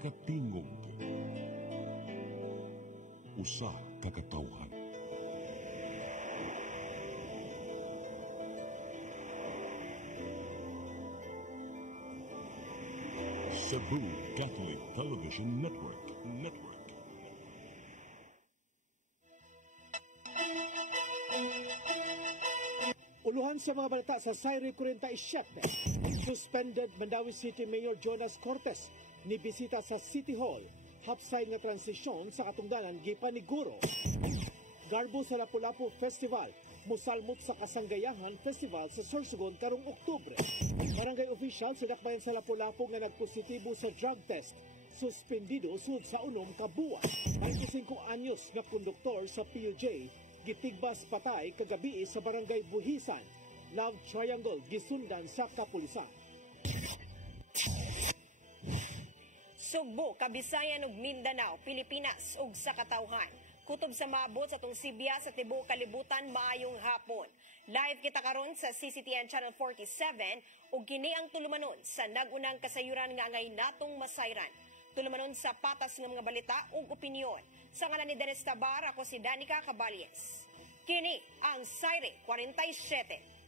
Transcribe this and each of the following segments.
katingog. Usa ka katawhan. Cebu Catholic Television Network. Uluhan sa mga balita sa Sayri 47. Suspended Mandawi City Mayor Jonas Cortes ni bisita sa City Hall. Hapsay nga transisyon sa katungdanan gipaniguro. Garbo sa Lapu-Lapu Festival. Musalmot sa Kasanggayahan Festival sa Sorsogon karong Oktubre. Barangay official sa Dakbayan sa Lapu-Lapu nga nagpositibo sa drug test. Suspendido sud sa unom ka buwan. 25 anyos nga konduktor sa PUJ gitigbas patay kagabi sa Barangay Buhisan. Love Triangle gisundan sa kapulisan. Sugbo, Kabisayan ug Mindanao, Pilipinas ug sa katawhan. Kutob sa maabot sa tong Sibya sa tibuok kalibutan maayong hapon. Live kita karon sa CCTN Channel 47 ug kini ang tulumanon sa nagunang kasayuran nga angay natong masayran. Tulumanon sa patas ng mga balita ug opinyon. Sa ngalan ni Dennis Tabar, ako si Danica Caballes. Kini ang Sayri 47.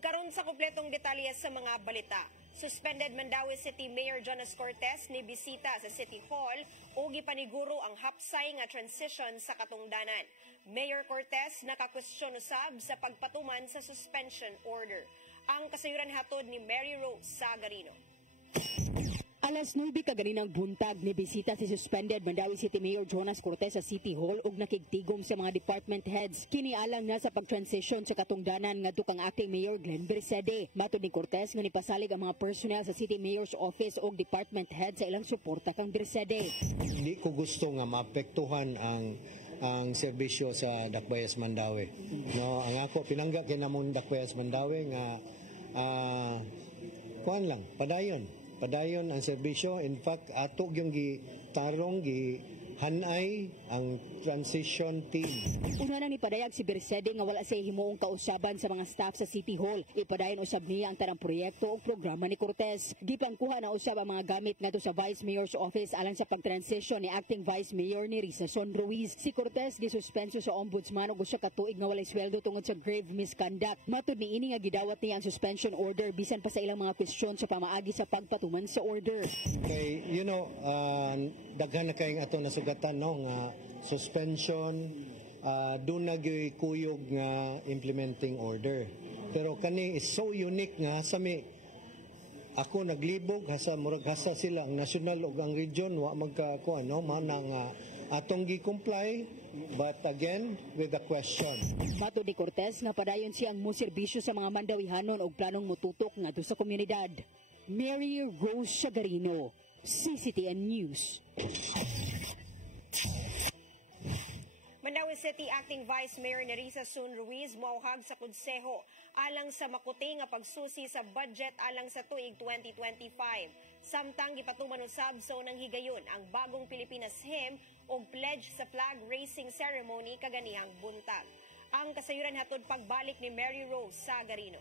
Karon sa kompletong detalye sa mga balita. Suspended Mandawi City Mayor Jonas Cortes ni bisita sa City Hall o gipaniguro ang hapsay nga transition sa katungdanan. Mayor Cortes nakakwestiyon usab sa pagpatuman sa suspension order. Ang kasayuran hatod ni Mary Rose Sagarino. Alas 9 kaganinang buntag ni bisita si suspended Mandawi City Mayor Jonas Cortes sa City Hall ug nakigtigom sa mga department heads. Kinialang na sa pagtransition sa katungdanan ngadto kang acting Mayor Glenn Bersede. Matud ni Cortes nga nipasalig ang mga personnel sa City Mayor's Office ug department heads sa ilang suporta kang Bersede. Hindi ko gusto nga maapektuhan ang serbisyo sa Dakbayas Mandawi. No, ang ako pinangga kay namon Dakbayas Mandawi nga kuan lang, padayon ang serbisyo. In fact, ato yung gitarong hanay ang transition team. Una nang ipadayag si Bersede nga wala siya himuong kausaban sa mga staff sa City Hall. Ipadayon usab niya ang tanang proyekto o programa ni Cortes. Gipangkuha na usab ang mga gamit ngadto sa Vice Mayor's Office alang sa pagtransition ni acting Vice Mayor ni Risa Son Ruiz. Si Cortes gisuspenso sa ombudsman og usa ka tuig nga walay sweldo tungod sa grave misconduct. Matud niini nga gidawat niya ang suspension order bisan pa sa ilang mga kwestiyon sa pamaagi sa pagpatuman sa order. Okay, daghan na kayong ato nasugatan no nga suspension, doon nagkuyog nga implementing order. Pero kani is so unique nga ako naglibog murag hasa sila ang national ug ang region wa magkakuan no manang atong gi-comply but again with a question. Matud ni Cortes nga padayon siyang moserbisyo sa mga Mandawihanon og planong mututok ngadto sa komunidad. Mary Rose Sagarino, CCTN News. Mandawi City Acting Vice Mayor ni Risa Son Ruiz mauhag sa konseho alang sa makuti nga pagsusi sa budget alang sa tuig 2025. Samtang gipatuman usab sa unang higayon ang bagong Pilipinas Hymn o pledge sa flag raising ceremony kaganihang buntag. Ang kasayuran hatod pagbalik ni Mary Rose Sagarino.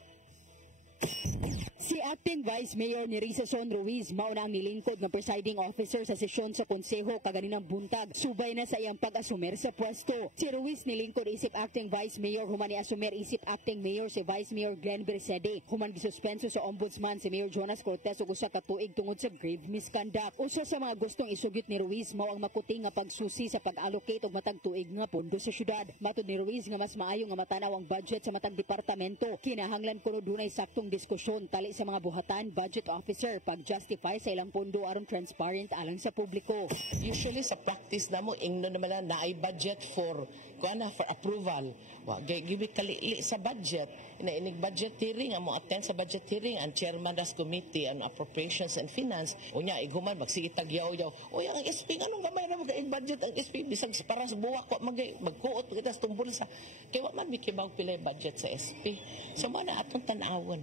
Si Acting Vice Mayor ni Risa Son Ruiz mao na ang nilingkod nga presiding officer sa sesyon sa konseho kaganinang buntag. Subay na sa iyang pag-asumer sa pwesto. Si Ruiz nilingkod isip Acting Vice Mayor human ni asumer isip Acting Mayor si Vice Mayor Glenn Bersede. Human gisuspenso sa ombudsman si Mayor Jonas Cortes ug usa ka tuig tungod sa grave misconduct. Usa sa mga gustong isugyot ni Ruiz mao ang makuti nga pagsusi sa pag-allocate og matag tuig nga pondo sa syudad. Matud ni Ruiz nga mas maayo nga matanaw ang budget sa matag departamento. Kinahanglan kuno dunay saktong diskusyon tali sa mga buhatan budget officer pag-justify sa ilang pondo aron transparent alang sa publiko. Usually sa practice namo ingno naman na ay budget for kuana for approval. Wa gibi kalili sa budget. Inig budget hearing amo attend sa budget hearing ang chairman das committee on appropriations and finance. Unya iguman magsige tagyaw-yaw. O ang SP anong gamay ra mag budget ang SP bisag para sa buwak wa magkuot kita sa tumbol sa kay wa man mikibaw pila budget sa SP. So mana atong tan-awon.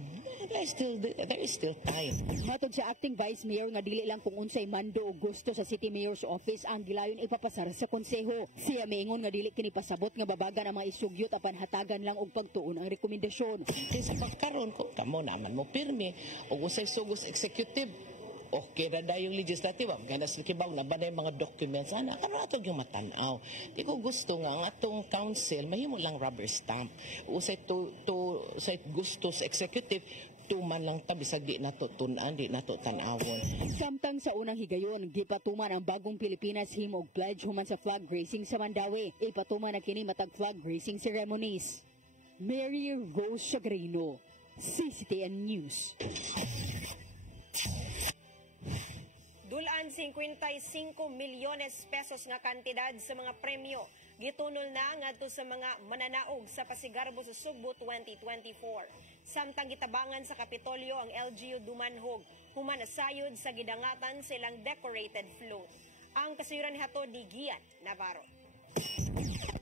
There is still time. Matod sa acting vice mayor nga dili lang kung unsay mando o gusto sa city mayor's office ang gilayon ipapasar sa konseho. Siya miingon nga dili kini pasabot nga babagan ang mga isugyot apan hatagan lang og pagtuon ang rekomendasyon. Sa pagkaron ko kamo naman mo pirmi og usay sugos executive okay na dayong legislative ganas kibaw na ba na yung mga documents ana karon ato yung matanaw di ko gusto nga ang atong council mahimo lang rubber stamp usay to say gusto sa executive tuman lang ta bisag di nato tun-an di nato tan-awon. Samtang sa unang higayon gipatuman ang bagong Pilipinas himo og pledge human sa flag raising sa Mandawi. Ipatuman na kini matag flag raising ceremonies. Mary Rose Sagrino, CCTN News. Dulaan 55 milyones pesos nga kantidad sa mga premyo gitunol na ngadto sa mga mananaog sa Pasigarbo sa Sugbo 2024. Samtang gitabangan sa Kapitolyo ang LGU Dumanhog human nasayod sa gidangatan sa ilang decorated float. Ang kasayuran hatod ni Gian Navarro.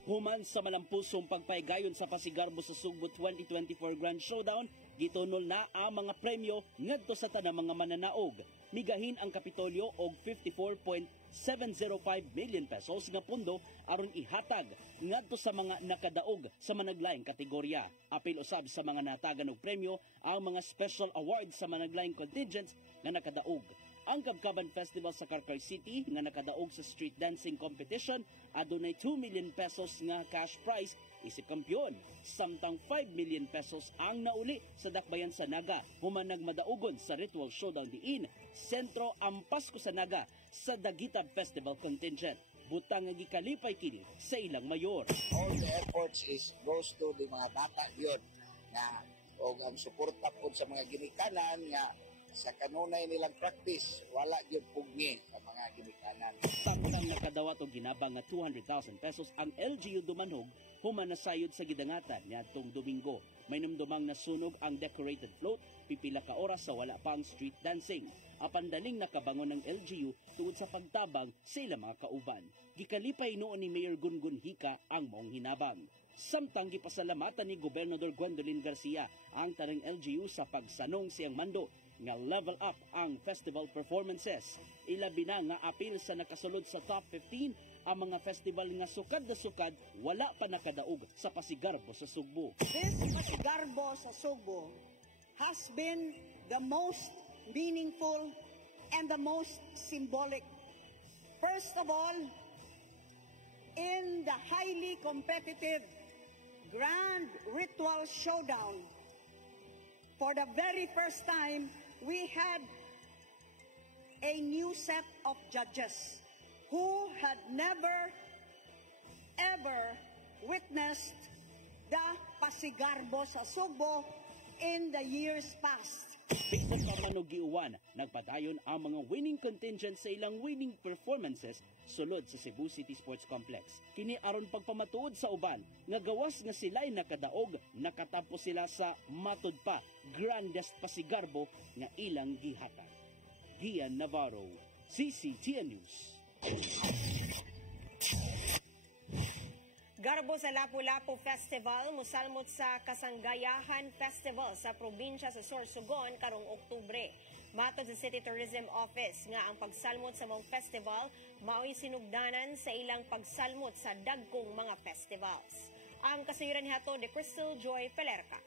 Human sa malampusong pagpaygayon sa Pasigarbo sa Sugbo 2024 Grand Showdown, gitunol na ang mga premyo ngadto sa tanang mga mananaog. Migahin ang Kapitolyo og 54.705 million pesos nga pundo aron ihatag ngadto sa mga nakadaog sa managlaing kategorya. Apil usab sa mga natagan og premyo ang mga special awards sa managlaing contingents nga nakadaog. Ang Kabkaban Festival sa Carcar City nga nakadaog sa street dancing competition adunay 2 million pesos nga cash prize isip kampyon. Samtang 5 million pesos ang nauli sa dakbayan sa Naga human nagmadaugon sa ritual showdown diin sentro ang Pasko sa Naga sa Dagitan Festival contingent. Butang nga gikalipay kini sa ilang mayor. All the efforts goes to the mga bata yon nga og ang suporta po sa mga ginikanan nga sa kanunay nilang practice, wala yung pugni sa mga ginikanan. Samtang nakadawat og ginabang nga 200,000 pesos ang LGU Dumanhog human nasayod sa gidangatan niadtong Domingo. May numdumang nasunog ang decorated float, pipila ka oras sa wala pang street dancing. Apan daling nakabangon ng LGU tungod sa pagtabang sa ilang mga kauban. Gikalipay noon ni Mayor Gungun Hika ang maong hinabang. Samtang gipasalamatan ni Gobernador Gwendolyn Garcia ang tanang LGU sa pagsanong siyang mando nga level up ang festival performances. Ilabi na nga apil sa nakasulod sa top 15 ang mga festival nga sukad na sukad wala pa nakadaog sa Pasigarbo sa Sugbo. This Pasigarbo sa Sugbo has been the most meaningful and the most symbolic. First of all, in the highly competitive Grand Ritual Showdown, for the very first time, we had a new set of judges who had never, ever witnessed the Pasigarbo sa Sugbo in the years past. Bisan pa man og giuwan, nagpadayon ang mga winning contingent sa ilang winning performances sulod sa Cebu City Sports Complex. Kini aron pagpamatuod sa uban nga gawas nga sila'y nakadaog, nakatapos sila sa matud pa grandest Pasigarbo nga ilang gihatag. Gian Navarro, CCTN News. Garbo sa Lapu-Lapu Festival, musalmot sa Kasanggayahan Festival sa probinsya sa Sorsogon karong Oktubre. Matod sa City Tourism Office nga ang pagsalmot sa mong festival mao'y sinugdanan sa ilang pagsalmot sa dagkong mga festivals. Ang kasayuran nihato ni Crystal Joy Pelerca.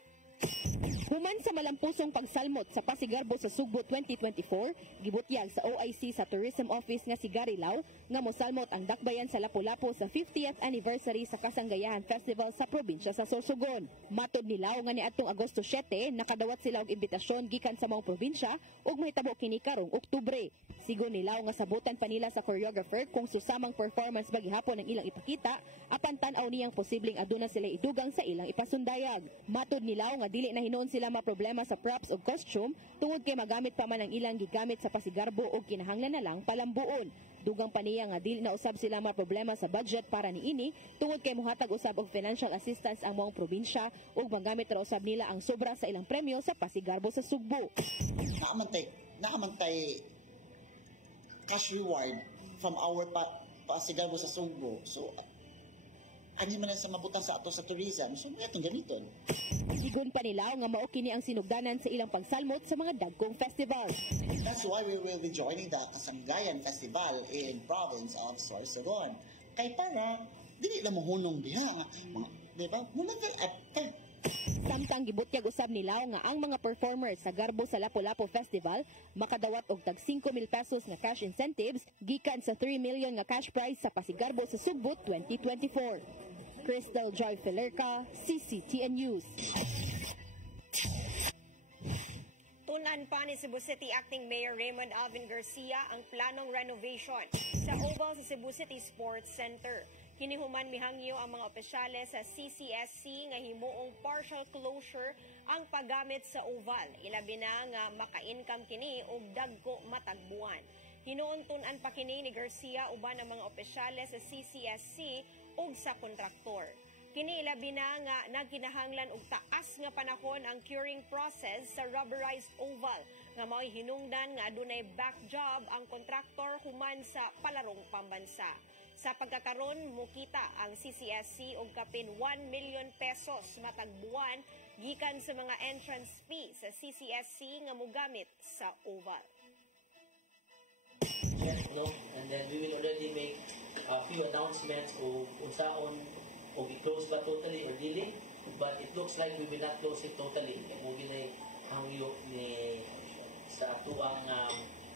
Human sa malampusong pagsalmot sa Pasigarbo sa Sugbo 2024, gibutyag sa OIC sa Tourism Office nga si Gary Lau nga mosalmot ang dakbayan sa Lapu-Lapu sa 50th anniversary sa Kasanggayahan Festival sa probinsya sa Sorsogon. Matod ni Lau nga niadtong Agosto 7, nakadawat sila og imbitasyon gikan sa maong probinsya ug mahitabo kini karong Oktubre. Sigon ni Lau nga sabutan pa nila sa choreographer kung susamang performance ba gihapon ang ilang ipakita, apan tan-aw niyang posibleng aduna sila idugang sa ilang ipasundayag. Matod ni Lau nga dili na hinuon sila maproblema sa props o costume tungod kay magamit pa man ang ilang gigamit sa Pasigarbo o kinahanglan na lang palambuon. Dugang pa niya nga dili na usab sila may problema sa budget para niini tungod kay mohatag usab og financial assistance ang mga probinsya ug magamit ra usab nila ang sobra sa ilang premyo sa Pasigarbo sa Sugbo. Nakamantay cash reward from our Pasigarbo sa Sugbo. So ani man sa mabutang sa ato sa tourism, so natin gamiton. Sigon pa nilaw nga mao kini ang sinugdanan sa ilang pagsalmot sa mga dagkong festival. That's why we will be joining the Kasanggayan Festival in province of Sorsogon. Kay para dili lang mohunong diha nga mga di ba? Muna kay Samtang gibutyag usab nilaw nga ang mga performers sa Garbo sa Lapu-Lapu Festival makadawat og tag 5,000 pesos nga cash incentives gikan sa 3 million nga cash prize sa Pasigarbo sa Sugbo 2024. Crystal Joy Felerca, CCTN News. Tunan pa ni Cebu City Acting Mayor Raymond Alvin Garcia ang planong renovation sa oval sa Cebu City Sports Center. Kinihuman mihangyo ang mga opisyales sa CCSC nga himuong partial closure ang paggamit sa oval. Ilabi na nga maka-income kini og dagko matagbuan. Hinuon tunan pa kini ni Garcia uban ang mga opisyales sa CCSC ug sa kontraktor. Kini ilabi na nga nagkinahanglan og taas nga panahon ang curing process sa rubberized oval nga mao'y hinungdan nga adunay back job ang kontraktor human sa palarong pambansa. Sa pagkakaron mukita ang CCSC og kapin 1 million pesos matag buwan gikan sa mga entrance fee sa CCSC nga mogamit sa oval. Yes, no, and then we will already make a few announcements o unsaon o i-close ba totally or dili, but it looks like we will not close it totally. Mo ginay hangyo ni sa atuang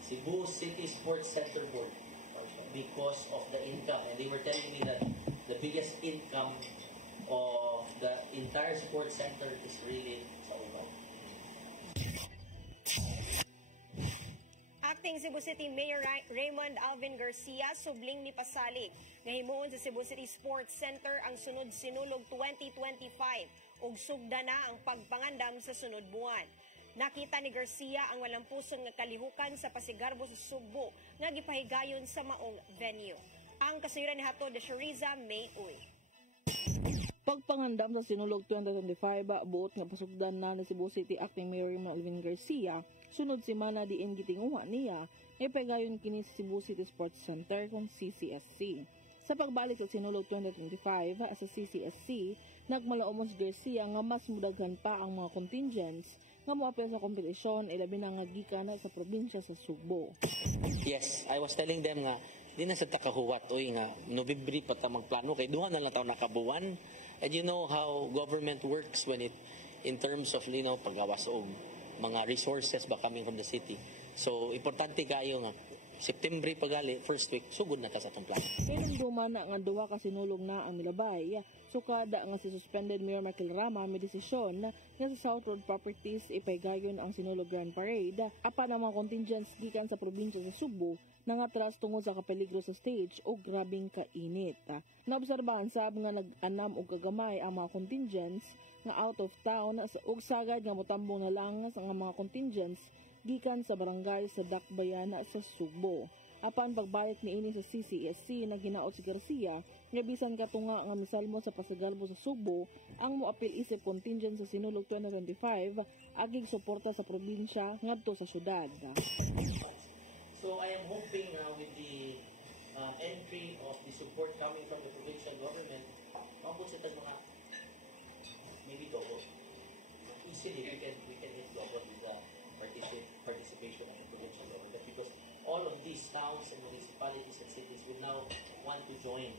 Cebu City Sports Center Board because of the income, and they were telling me that the biggest income of the entire sports center is really sa Ubaw. Acting Cebu City Mayor Raymond Alvin Garcia subling ni pasalig nga himuon sa Cebu City Sports Center ang sunod sinulog 2025 ug sugda na ang pagpangandam sa sunod buwan. Nakita ni Garcia ang walang pusong nga kalihukan sa Pasigarbo sa Sugbo nga gipahigayon sa maong venue. Ang kasayuran ni Hato de Shariza May Uy. Pagpangandam sa sinulog 2025 buot nga pasugdan na ni Cebu City Acting Mayor Alvin Garcia, sunod semana diin gitinguha niya ipahigayon kini sa Cebu City Sports Center kung CCSC. Sa pagbalik sa sinulog 2025 sa CCSC, nagmalaumon si Garcia nga mas mudaghan pa ang mga contingents nga moapil sa kompetisyon ilabi na nga gikan sa probinsya sa Sugbo. Yes, I was telling them nga di na sa takahuwat oy nga Nobyembre pa ta magplano kay duha na lang taon nakabuwan. And you know how government works when it in terms of paggawas og mga resources ba coming from the city. So importante kayo nga September pagali first week sugod na ta sa atong plano. Hinumduman na nga duha ka sinulog na ang nilabay. Sukada nga si suspended Mayor Michael Rama may desisyon nga sa South Road Properties ipahigayon ang sinulog Grand Parade apan ang mga contingents gikan sa probinsya sa Sugbo nangatras tungod sa kapeligro sa stage o grabing kainit. Naobserbahan sab nga nag-anam og kagamay ang mga contingents nga out of town ug sagad nga motambong na lang sa mga contingents gikan sa barangay sa Dakbayan sa Sugbo. Apan pagbalik niini sa CCSC na ginaot si Garcia, nga bisan katunga nga misalmo sa Pasigarbo sa Sugbo, ang moapil isip contingent sa sinulog 2025 agig suporta sa probinsya ngadto sa syudad. So I am hoping with the entry of the support coming from the provincial government, maabot sa mga maybe double. Easily we can hit double with the participation of the provincial government because all of these towns and municipalities and cities will now want to join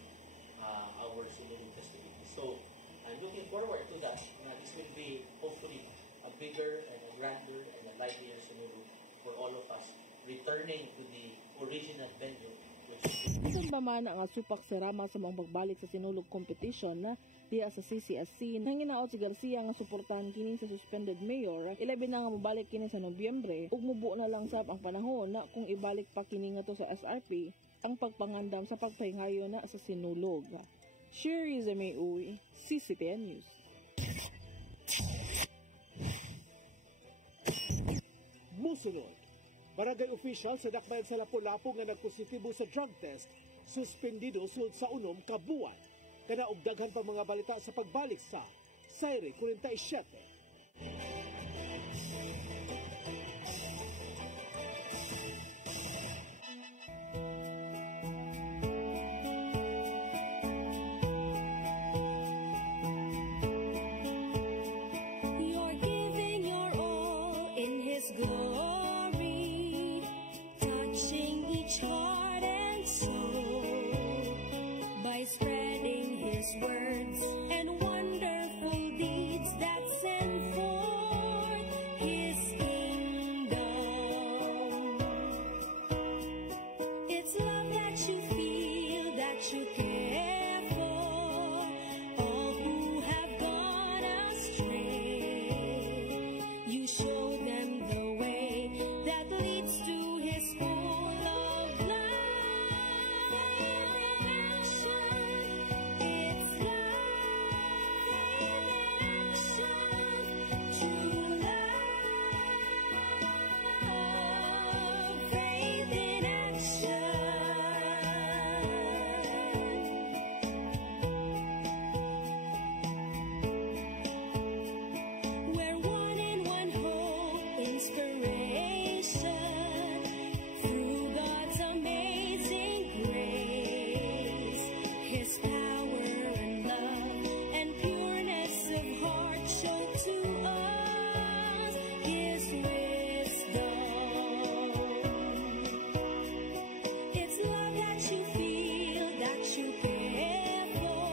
our Sinulog festivities. So I'm looking forward to that. This will be hopefully a bigger and a grander and a livelier Sinulog for all of us, returning to the original venue. Bisan pa man ang supak sa Rama sa mga pagbalik sa sinulog competition diya sa CCSC nang ginaot si Garcia nga suportahan kini sa suspended mayor ilabi na nga mabalik kini sa Nobyembre ug mubo na lang sab ang panahon na kung ibalik pa kini nga to sa SRP ang pagpangandam sa pagpahingayon na sa sinulog. Shariza May Uy, CCTN News. Musunod Barangay official sa Dakbayan sa Lapu-Lapu nga nagpositibo sa drug test, suspendido sud sa 6 ka buwan. Kana og daghan pa mga balita sa pagbalik sa Sayre 47. You're giving your all in His glory, touching each heart and soul by spreading His words and wonderful deeds that send forth His kingdom. It's love that you feel, that you care for all who have gone astray. You show them the way that leads to His full of life. It's faith in action. We're one in one hope, inspiration through God's amazing grace. His power and love and pureness of heart show to us His wisdom. It's love that you feel, that you care for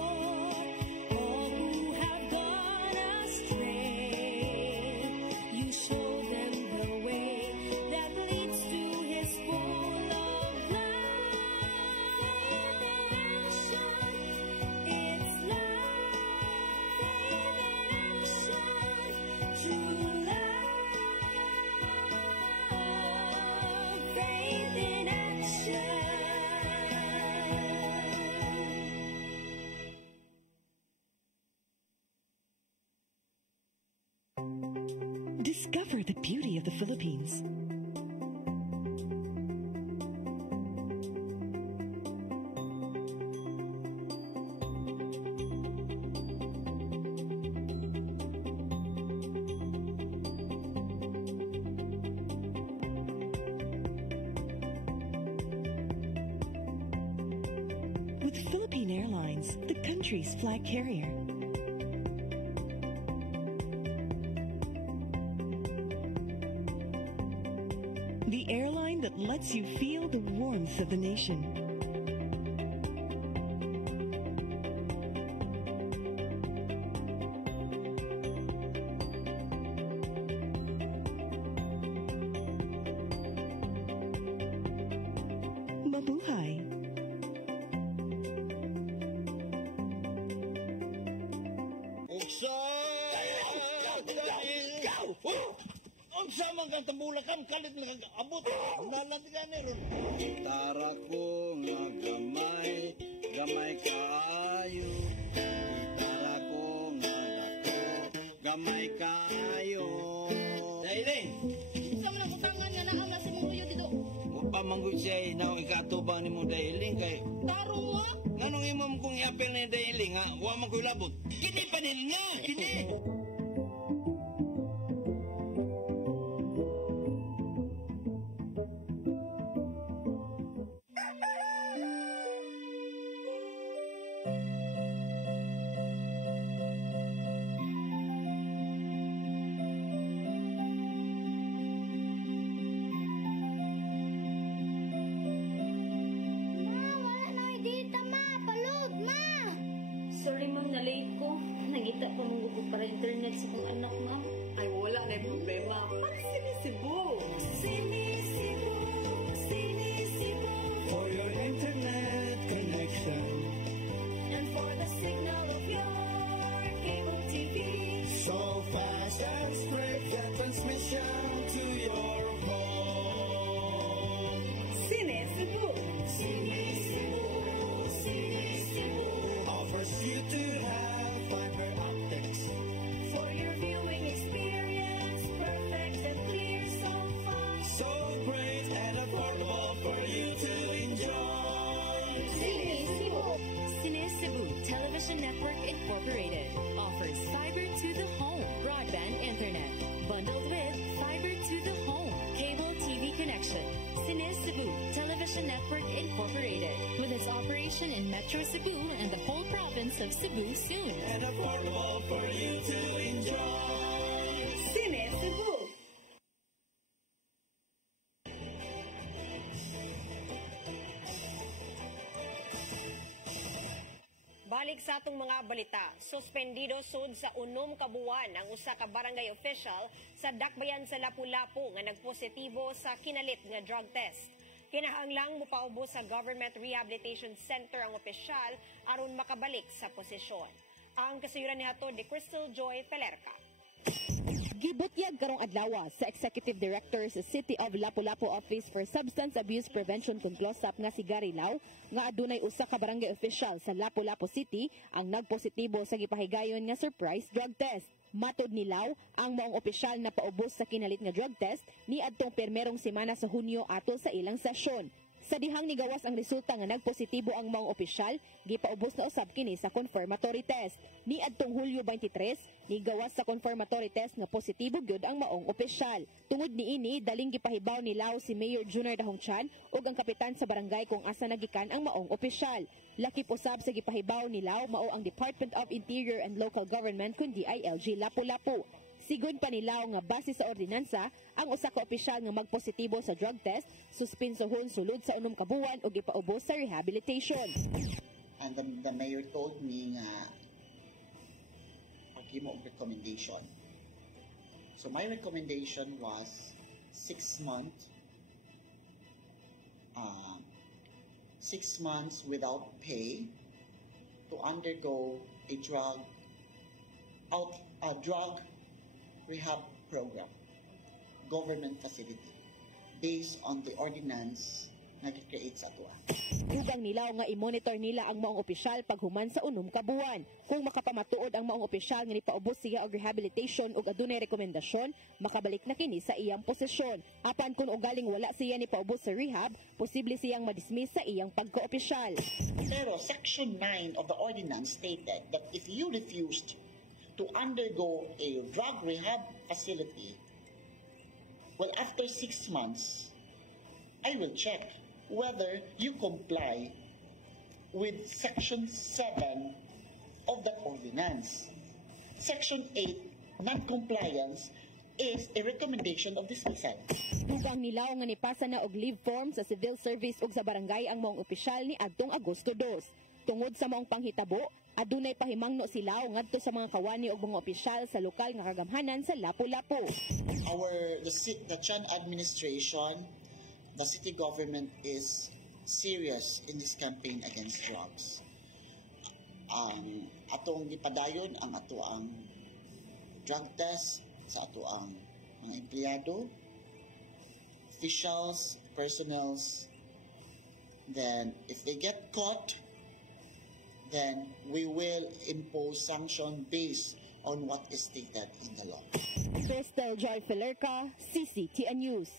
all who have gone astray. You show them the way that leads to His full of life and action. It's love, faith in action. True love, faith in action. Discover the beauty of the Philippines. With Philippine Airlines, the country's flag carrier. The airline that lets you feel the warmth of the nation. Mabuhay. Unsa man kang tambulakan kalit lang abot nalandigan ni ron. Gitara ko nga gamay kaayo. Gitara ko nga dako gamay kaayo. Dai. Sa man ang utangan nga naa nga si Muyo dito. Upa manggod siya inaw ikatuba ni mo dailing kay. Tarong nga. Nganong imam kong iapil ni dailing ha? Wa man ko'y labot. Kini panil nga, kini. Sorry ma'am, na-late ko. Nagita pa mong para internet sa kong anak ma'am. Ay, wala na yung problema. Mag-sinisibo. Sinisibo. For your internet connection. And for the signal of your cable TV. So fast and straight the transmission to your home. Sinisibo. Offers you to have fiber optics. For your viewing experience, perfect and clear so fast. So Television Network Incorporated offers fiber to the home broadband internet bundled with fiber to the home cable TV connection. Cine Cebu Television Network Incorporated with its operation in Metro Cebu and the whole province of Cebu soon. And affordable for you to enjoy. Cine Cebu. Balik sa atong mga balita, suspendido sud sa 6 ka buwan ang usa ka barangay official sa Dakbayan sa Lapu-Lapu nga nagpositibo sa kinalit nga drug test. Kinahanglang mopaubos sa Government Rehabilitation Center ang opisyal aron makabalik sa posisyon. Ang kasayuran ni hatod ni Crystal Joy Pelerca. Gibutyag karong adlaw sa Executive Director sa City of Lapu-Lapu Office for Substance Abuse Prevention kung CLOSAP nga si Gary Lau nga adunay usa ka barangay official sa Lapu-Lapu City ang nagpositibo sa gipahigayon nga surprise drug test. Matod ni Lau, ang maong opisyal na paubos sa kinalit nga drug test ni adtong permerong semana sa Hunyo ato sa ilang sesyon. Sa dihang nigawas ang resulta nga nagpositibo ang maong opisyal, gipaubos na usab kini sa confirmatory test. Ni adtong Hulyo 23, nigawas sa confirmatory test nga positibo gyud ang maong opisyal. Tungod niini, daling gipahibaw ni Lau si Mayor Junior Dahongchan ug ang kapitan sa barangay kung asa nagikan ang maong opisyal. Lakip usab sa gipahibaw ni Lau mao ang Department of Interior and Local Government kundi ILG Lapu-Lapu. Sigon pa ni Lau nga base sa ordinansa, ang usa ka opisyal nga magpositibo sa drug test, suspinsohon sulod sa 6 ka buwan ug ipaubos sa rehabilitation. And the mayor told me nga give mo recommendation. So my recommendation was 6 months 6 months without pay to undergo a drug rehab program, government facility, based on the ordinance na gi-create sa ato. Dugang nilaw nga i-monitor nila ang maong opisyal paghuman sa 6 ka buwan. Kung makapamatuod ang maong opisyal nga nipaubos siya og rehabilitation ug adunay rekomendasyon, makabalik na kini sa iyang posisyon. Apan kung ugaling wala siya nipaubos sa rehab, posible siyang madismiss sa iyang pagka-opisyal. Pero Section 9 of the ordinance stated that if you refused to undergo a drug rehab facility, well, after 6 months, I will check whether you comply with Section 7 of that ordinance. Section 8, non-compliance, is a recommendation of dismissal. Dugang nilaw nga nipasa na og leave form sa civil service ug sa barangay ang maong opisyal ni adtong Agosto 2. Tungod sa maong panghitabo, adunay pahimangno silaw ngadto sa mga kawani ug mga opisyal sa lokal nga kagamhanan sa Lapu-Lapu. The Chan administration, the city government is serious in this campaign against drugs. Atong gipadayon ang ato ang drug test sa ato ang mga empleyado, officials, personnels. Then if they get caught, then we will impose sanction based on what is stated in the law. Crystal Joy Pelerca, CCTN News.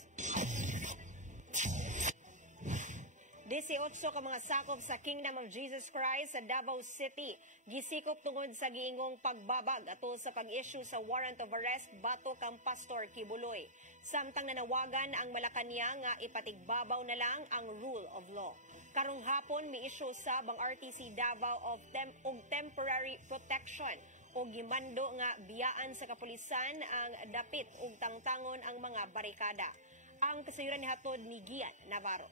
18 ka mga sakop sa Kingdom of Jesus Christ sa Davao City gisikop tungod sa giingong pagbabag atol sa pag-issue sa warrant of arrest batok kang Pastor Kibuloy. Samtang nanawagan ang Malacanang nga ipatigbabaw na lang ang rule of law. Karong hapon mi issue sa bang RTC Davao og temporary protection o gimando nga biyaan sa kapulisan ang dapit ug tangtangon ang mga barikada. Ang kasayuran ni hatod ni Gian Navarro.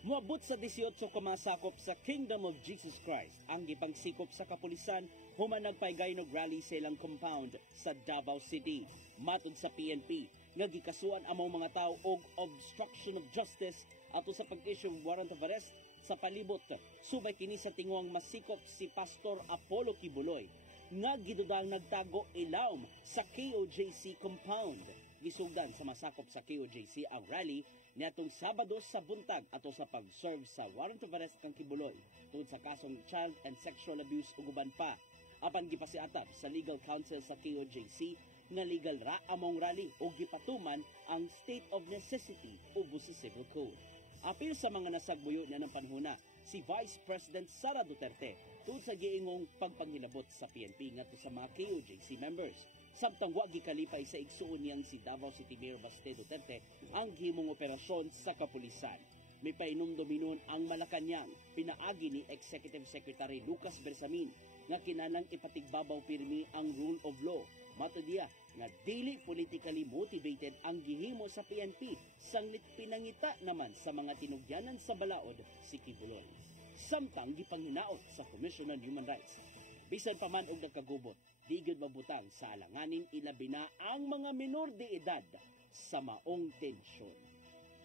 Moabot sa 18 ka mga sakop sa Kingdom of Jesus Christ ang gipangsikop sa kapulisan human nagpaygay og rally sa ilang compound sa Davao City. Matod sa PNP, nga gikasuan among mga tao og obstruction of justice ato sa pag-issue warrant of arrest sa palibot. Subay kini sa tingwang masikop si Pastor Apollo Kibuloy nga gidudang nagtago ilawom sa KOJC compound. Gisugdan sa masakop sa KOJC ang rally niatong Sabado sa buntag ato sa pag-serve sa warrant of arrest kang Kibuloy tungod sa kasong child and sexual abuse ug uban pa. Apan gipasiatab sa legal counsel sa KOJC nga legal ra among rally o gipatuman ang state of necessity ubos sa civil code. Apil sa mga nasagbuyo niya ng panhuna, si Vice President Sara Duterte tungod sa giingong pagpanghilabot sa PNP ngadto sa mga KOJC members. Samtang wa gikalipay sa igsuon niyang si Davao City Mayor Baste Duterte ang gihimong operasyon sa kapulisan. May painom-dominon ang Malacanang, pinaagi ni Executive Secretary Lucas Bersamin nga kinanang ipatigbabaw pirmi ang rule of law. Mato diya nga dili politically motivated ang gihimo sa PNP, sanglit pinangita naman sa mga tinugyanan sa balaod si Kibuloy. Samtang gipanghinaot sa Commission on Human Rights, bisan pa man og nagkagubot, di gyud mabutang sa alanganin ilabi na ang mga menor de edad sa maong tensyon.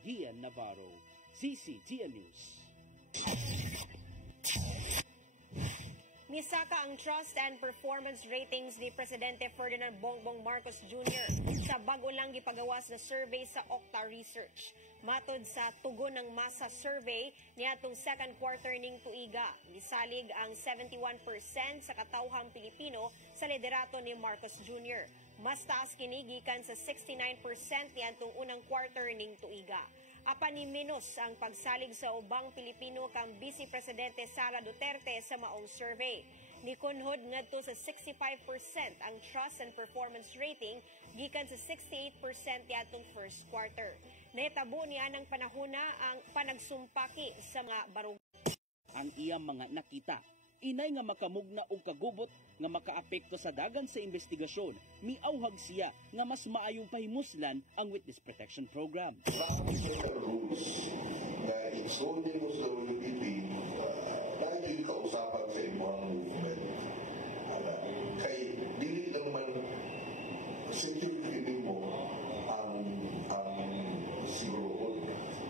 Gian Navarro, CCTN News. Misaka ang trust and performance ratings ni Presidente Ferdinand Bongbong Marcos Jr. sa bago lang gipagawas na survey sa Okta Research. Matod sa tugon ng masa survey niadtong second quarter ning tuiga, misalig ang 71% sa katawhang Pilipino sa liderato ni Marcos Jr. Mas taas kini gikan sa 69% niadtong unang quarter ning tuiga. Apan ni minus ang pagsalig sa ubang Pilipino kang Vice Presidente Sara Duterte sa maong survey. Nikunhod ngadto sa 65% ang trust and performance rating gikan sa 68% niadtong first quarter. Nahitabo niya ng panahona ang panagsumpaki sa mga barug. Ang iyang mga nakita, inay nga makamugna og kagubot nga makaapekto sa dagan sa investigasyon, miauhag siya nga mas maayong pahimuslan ang Witness Protection Program. Rules na insulin mo sa WPP dahil kausapan sa imong movement. Kay dili lang man security mo ang siguro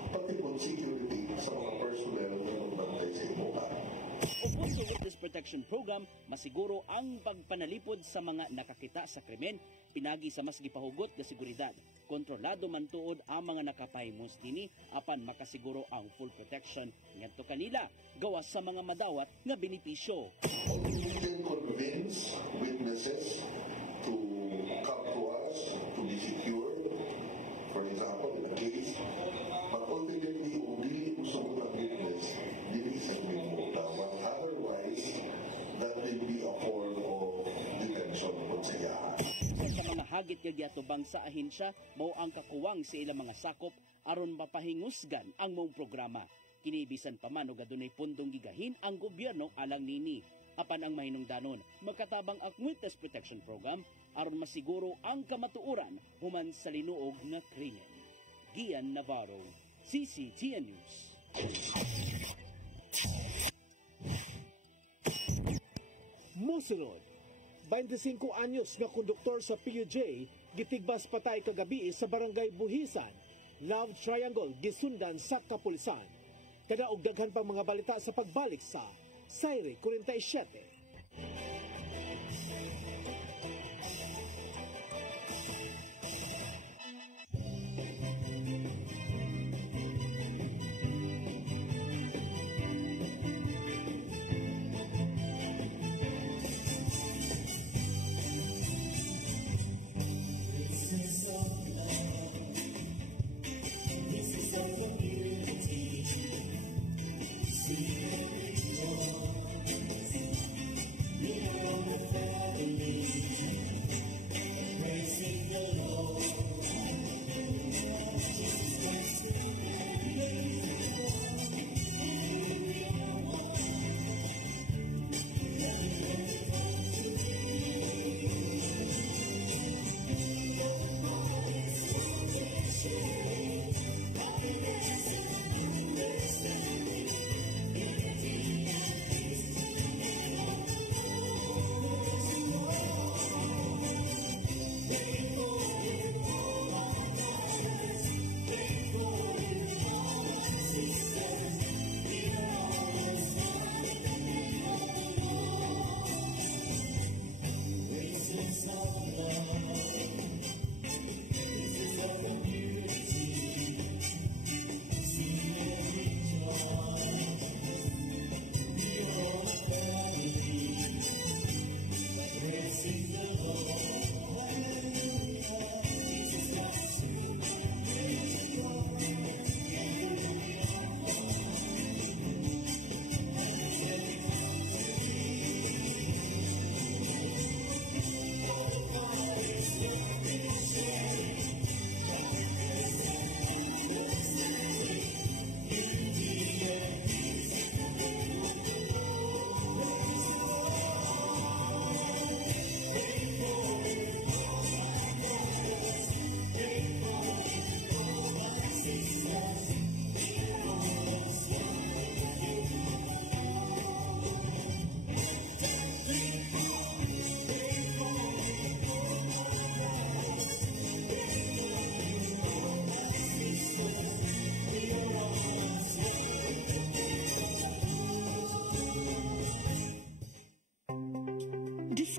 pati po security sa mga personnel na magbantay sa imo. Upos sa Witness Protection Program, masiguro ang pagpanalipod sa mga nakakita sa krimen, pinagi sa mas gipahugot na seguridad. Kontrolado man tuod ang mga nakapahimos kini apan makasiguro ang full protection ngadto kanila gawas sa mga madawat nga benepisyo. We can convince witnesses to come to us to be secure. For example, in a case, but ultimately, dili usog ang witness, dili sa mo dapat. Otherwise, that will be a form of detention kung siyahan. Sa mga hagit nga giatubang sa ahensya, mao ang kakuwang sa ilang mga sakop aron mapahingusgan ang mong programa. Kinibisan pa man og adunay pundong gigahin ang gobyerno alang nini. Apan ang mahinungdanon, magkatabang ang Witness Protection Program aron masiguro ang kamatuoran human sa linuog nga krimen. Gian Navarro, CCTN News. Musunod, 25 anyos nga konduktor sa PUJ gitigbas patay kagabi sa barangay Buhisan, Love Triangle, gisundan sa kapulisan. Kada og daghan pang mga balita sa pagbalik sa Sairi 47.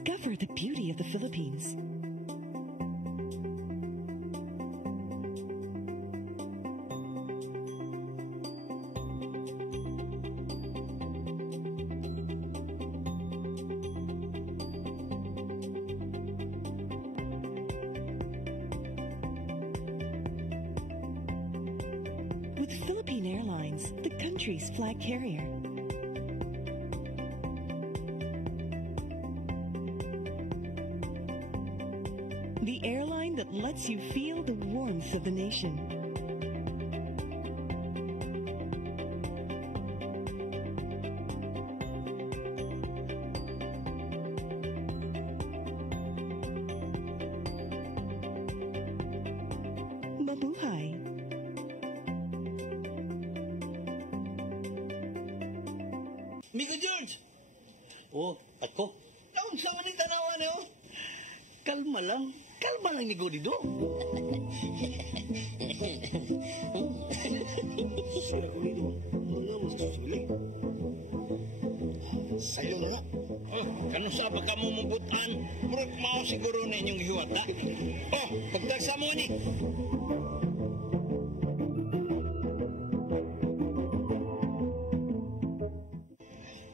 Discover the beauty of the Philippines. With Philippine Airlines, the country's flag carrier. The airline that lets you feel the warmth of the nation. Mabuhay. Migo George! Oh, ako? Naon sa maning tanawan niyo? Kalma lang ni Godido. Sira ko nito. Mga magsusuli. Sayo na na. Oh, kano sa ba ka mumubutan? Murag mao siguro na inyong hiwata. Oh, pagtagsa mo ni.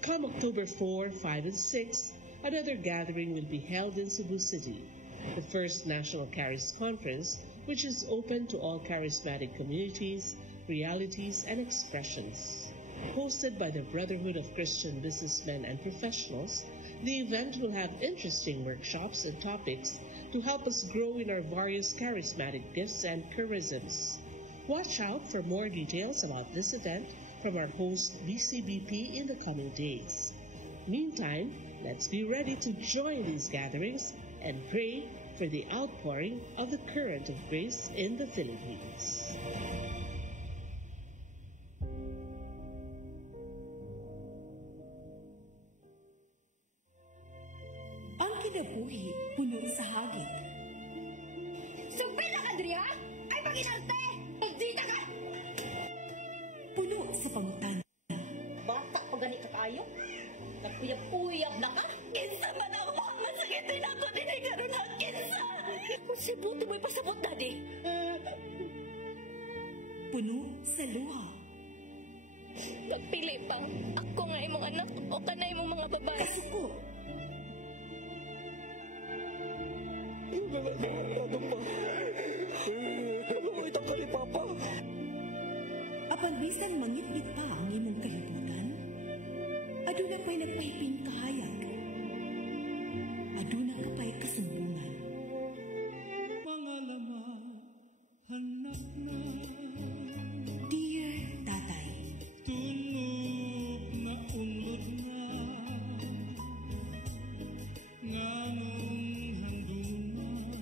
Come October 4, 5, and 6, another gathering will be held in Cebu City, the first National Charis Conference, which is open to all charismatic communities, realities, and expressions. Hosted by the Brotherhood of Christian Businessmen and Professionals, the event will have interesting workshops and topics to help us grow in our various charismatic gifts and charisms. Watch out for more details about this event from our host BCBP in the coming days. Meantime, let's be ready to join these gatherings and pray for the outpouring of the current of grace in the Philippines. Ang kinabuhi, puno sa hagit. Sumpi na ka, Dria! Ay, mag-inarte! Magdita ka! Puno sa pangutana. Bata pa gani ka kayo? Nagpuyag-puyag na ka? Kinsa man ang mga sakitin ako din ay gano'n na kinsa! Kung si Buto mo'y pasabot na di. Puno sa luha. Magpili pang ako nga imong anak o kanay imong mga babae. Kasuko. Apan bisan mangit-ngit pa ang imong kalibutan, aduna pa'y nagpahiping kahayag. Aduna ka pa'y kasumbungan. Mga laman, hanak na. Dear Tatay, Tunog na unlod na. Nganong hangdunan.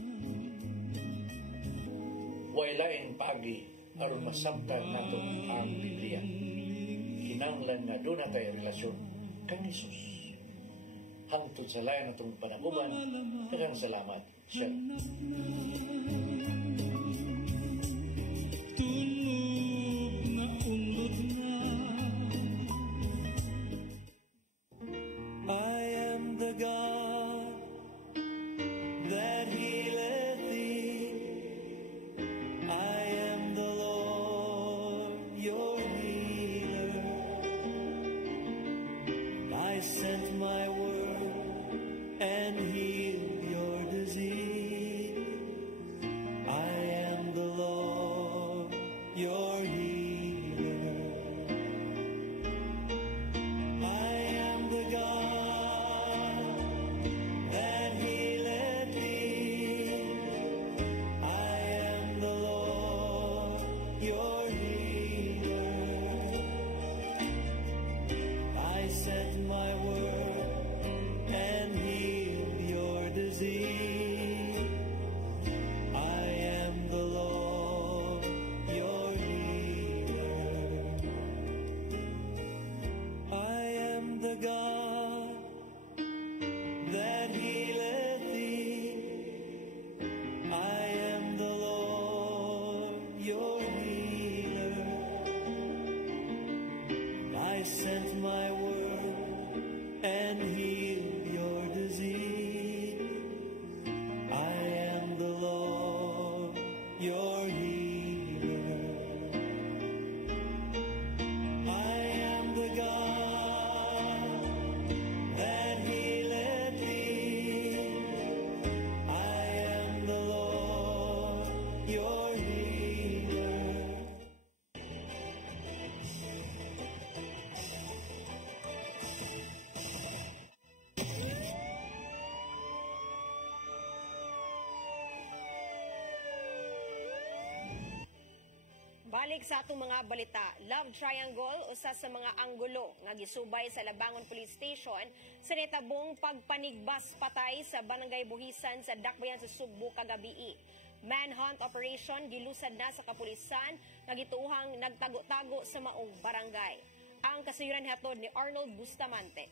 Waylain pagi aron masabtan nato ang Biblia. Kinahanglan nga doon na tayo relasyon kang Isus. Hangtod sa layan natong panaguban, daghang salamat. Siya. Tunog na unlod na. I am the God that healeth thee. I am the Lord, your healer. I sent my word and healed your disease. I am the Lord, your healer. I am the God that healeth thee. I am the Lord, your healer. I sent my word and healed your disease. I am the Lord, your healer. I am the God that healeth thee. I am the Lord, your healer. I sent my word and healed your disease. Balik sa atong mga balita, love triangle usa sa mga anggulo nga gisubay sa Labangon Police Station sa nitabong pagpanigbas patay sa Barangay Buhisan sa Dakbayan sa Sugbo kagabi. Manhunt operation gilusad na sa kapulisan nga gituohang nagtago-tago sa maong barangay. Ang kasayuran hatod ni Arnold Bustamante.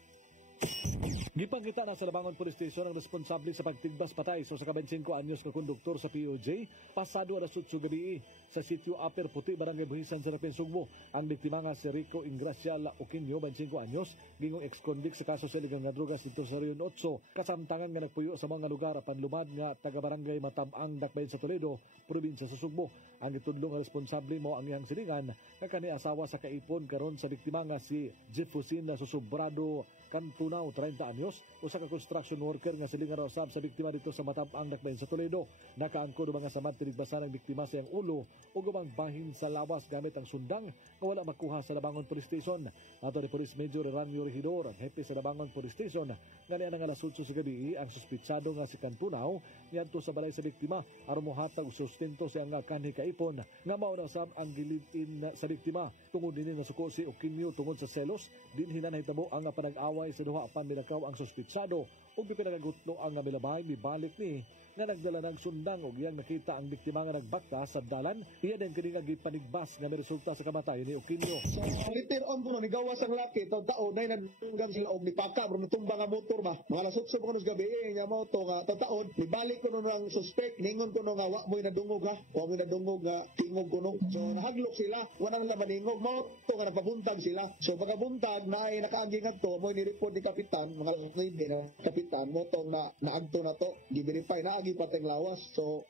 Gipangita na sa Labangon Police Station ang responsable sa pagtigbas patay sa 25 anyos na konduktor sa POJ pasado alas 8 gabi sa sitio Upper Puti, Barangay Buhisan sa Rapin, Sugbo. Ang biktima nga si Rico Ingracia Oquinio, 25 anyos, gingong ex-convict sa kaso sa iligang nga drogas dito sa Rion 8. Kasamtangan nga nagpuyo sa mga lugar panlumad nga taga-barangay Matabang, Dakbayan sa Toledo, probinsya sa Sugbo. Ang itudlong nga responsable mo ang iyang silingan nga kani asawa sa kaipon karon sa biktima nga si Jeffusin na Susubrado Cantunao, 30 anyos, usa ka construction worker nga silingan raw sab sa biktima dito sa Matabang, Dakbayan sa Toledo. Nakaangkod mga samad tinigbasan ang biktima sa iyang ulo o gumang bahin sa lawas gamit ang sundang nga wala makuha sa Labangon Police Station. Ato ni Police Major Ranyo Regidor, ang hepe sa Labangon Police Station, nga niya nga alas 8 sa gabi ang suspitsado nga si Cantunao niadto sa balay sa biktima aron mohatag og sustento sa nga kanhi kaipon nga mao na sab ang gilid-in sa biktima. Tungod dinhi nasuko si Oquinio tungod sa selos, dinhi na nahitabo ang panag-away sa duha apan milakaw ang suspitsado ug pinagagutlo ang milabay mibalik ni nga nagdala ng sundang og iyang nakita ang biktima nga nagbakta sa dalan. Iya din kini nga gipanigbas nga resulta sa kamatayon ni Oquinio. So later on kuno ni gawas ang laki taon nay nagdunggan sila og nipaka bro natumba nga motor ba. Mga alas 8 kuno sa gabi nya mo to nga taon nibalik kuno ang suspect ningon kuno nga wa moy nadungog ha. Wa moy nadungog nga tingog kuno. So nahaglok sila wanang laman ningog mo to nga napabuntag sila. So pagkabuntag naay nakaagi ngadto mo ni report ni kapitan mga alas 9 na kapitan mo to na naagto na to gi-verify na pateng lawas. So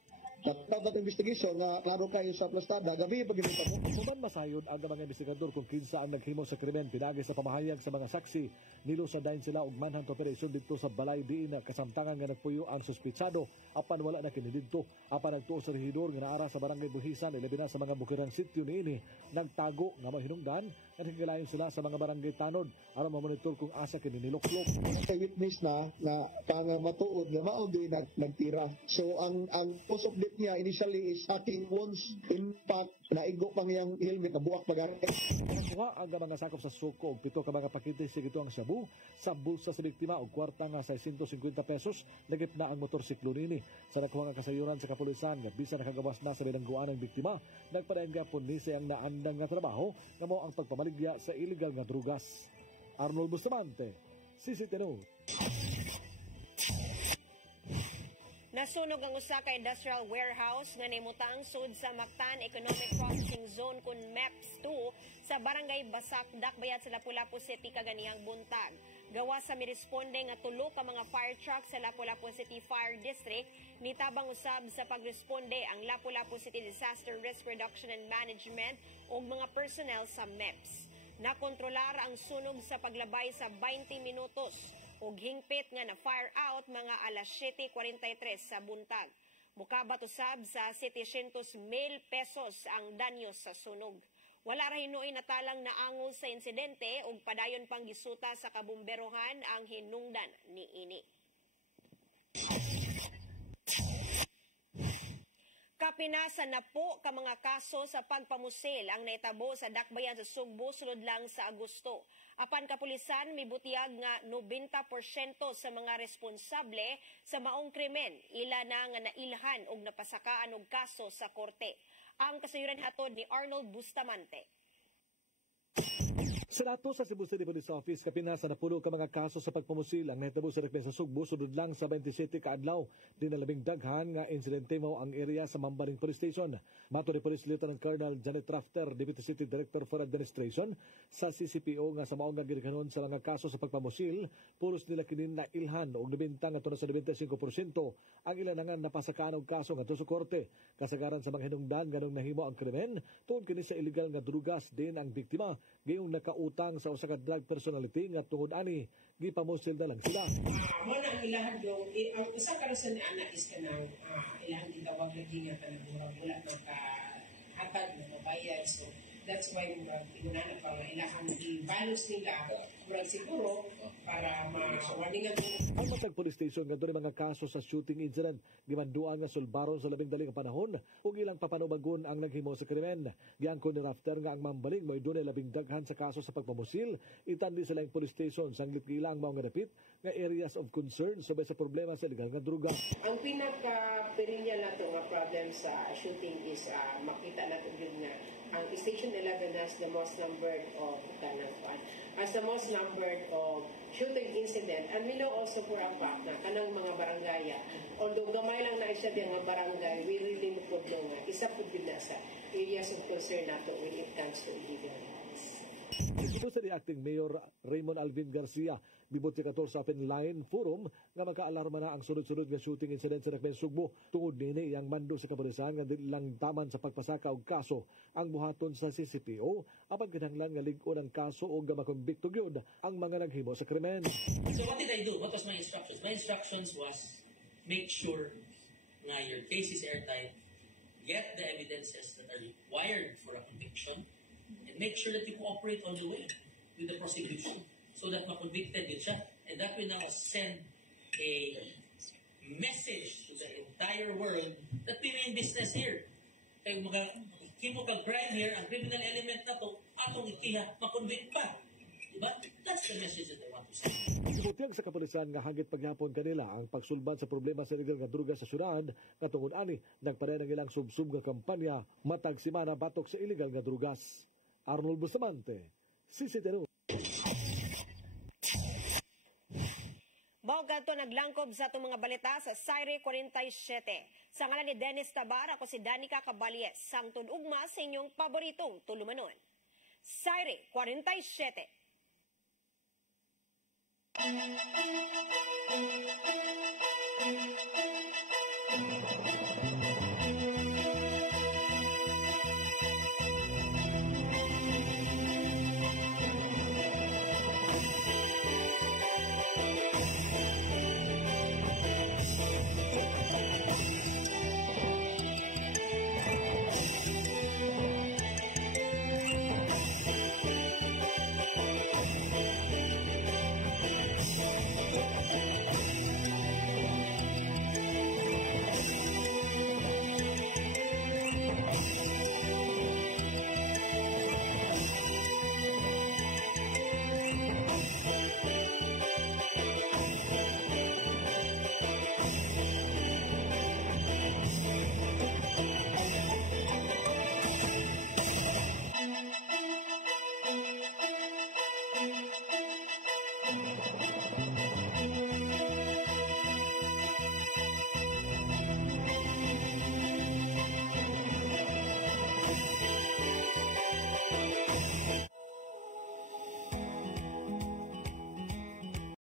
dapat investigation nga klaro kayo sa plastada gabi pag Suman masayod ang mga investigador kung kinsa ang naghimo sa krimen pinagi sa pamahayag sa mga saksi nilusadayon sila og manhunt operation dito sa balay diin na kasamtangan nga nagpuyo ang suspitsado apan wala na kini didto. Apan nagtuo sa rehidor nga naara sa Barangay Buhisan ilabi na sa mga bukirang sitio niini nagtago nga mahinungdan nga nagilayon sila sa mga barangay tanod aron mamonitor kung asa kini niluklok. Kay witness na pang matuod nga mao di nagtira. So ang cause of death niya initially is hacking wounds, impact, naigo pang iyang helmet na buwak pagari. Nakuha ang mga sakop sa suko og 7 ka mga pakete sa gito ang shabu sa bulsa sa biktima og kwarta nga 650 pesos nagip na ang motorsiklo nini. Sa nakuha nga kasayuran sa kapulisan nga bisan nakagawas na sa bilangguan ang biktima, nagpadayon gyapon ni sa iyang naandang nga trabaho nga mao ang pagpamaligya sa illegal nga drugas. Arnold Bustamante, CCTV News. Nasunog ang usa ka industrial warehouse nga nimutang sud sa Mactan Economic Processing Zone kun MEPS 2 sa Barangay Basak, Dakbayan sa Lapu-Lapu City kaganihang buntag. Gawa sa miresponde nga 3 ka mga fire truck sa Lapu-Lapu City Fire District, nitabang usab sa pagresponde ang Lapu-Lapu City Disaster Risk Reduction and Management ug mga personnel sa MEPS. Nakontrolar ang sunog sa paglabay sa 20 minutos ug hingpit nga na fire out mga alas 7:43 sa buntag. Mukabat usab sa 700,000 pesos ang danyo sa sunog. Wala ra hinuoy natalang naangol sa insidente ug padayon pang gisuta sa kabumberohan ang hinungdan niini. Kapinasan na po ka mga kaso sa pagpamusil ang naitabo sa Dakbayan sa Sugbo sulod lang sa Agosto. Apan kapulisan mibutiyag nga 90% sa mga responsable sa maong krimen ila na nga nailhan og napasakaan og kaso sa korte. Ang kasayuran hatod ni Arnold Bustamante. Sa dato sa Cebu City Police Office, kapinasa na 10 ka mga kaso sa pagpamusil ang nahitabo sa Dakbayan sa Sugbo sudod lang sa 27 ka adlaw. Dinalabing daghan nga insidente mao ang area sa Mambaling Police Station. Mato ni Police Lieutenant Colonel Janet Rafter, Deputy City Director for Administration sa CCPO nga sa mao nga gidikanon sa mga kaso sa pagpamusil, pulos nila kini na ilhan og nabintang ngadto na sa 95% ang ilan nga napasakaan og kaso ngadto sa korte. Kasagaran sa mga hinungdan nganong nahimo ang krimen tungod kini sa illegal nga drugas din ang biktima gayong nakautang sa usa ka drug personality nga tungod ani gipamusil na lang sila. Mo na ang ilahan yung ang usa ka rason ni ana is kanang ilahan gitawag lagi nga kanang wala magkahatag na mabayad. So that's why tigunan pa nga ilahan i-balance nila murag siguro para ma-warningan mo. Ang Matag Police Station nga doon mga kaso sa shooting incident gimanduan nga sulbaron sa labing daling panahon ug ilang papanubagon ang naghimo sa krimen. Giangkon ni Rafter nga ang mambaling mo'y dunay labing daghan sa kaso sa pagpamusil itandi sila ang police station sanglit ilang mao nga dapit nga areas of concern sabay sa problema sa illegal nga druga. Ang pinaka-perennial na ito nga problem sa shooting is makita natin yun nga ang Station 11 has the most numbered of shooting incident, and we know also for a fact na kanang mga barangaya, although gamay lang na siya di mga barangay, we really lukod nga isa po din na sa areas of concern nato when it comes to illegal drugs. Ito sa Acting Mayor Raymond Alvin Garcia, bibot si 14 sa Open Line Forum nga makaalarma na ang sunod-sunod nga shooting incident sa Nakmen Sugbo. Tungod nini iyang mando sa kapulisan nga dili lang taman sa pagpasaka og kaso ang buhaton sa CCPO apan kinahanglan nga lig-on ang kaso o nga makonbikto gyud ang mga naghimo sa krimen. So what did I do? What was my instructions? My instructions was make sure na your case is airtight, get the evidences that are required for a conviction, and make sure that you cooperate all the way with the prosecution so that makonvicted yun siya. And that will now send a message to the entire world that we mean business here. Kaya kimo kag crime here, ang criminal element na to, atong ikiha, makonvict pa. Diba? That's the message that I want to send. Ibutiyag sa kapulisan nga hangit paghapon kanila ang pagsulbad sa problema sa illegal nga druga sa syudad katungod ani nagpareha ng ilang subsub nga kampanya matag semana batok sa illegal nga drugas. Arnold Bustamante, CCTV. Bawag to naglangkob sa itong mga balita sa Saire 47. Sa ngalan ni Dennis Tabar, ako si Danica Caballes, sang tunugma sa inyong paboritong tulumanon. Saire 47.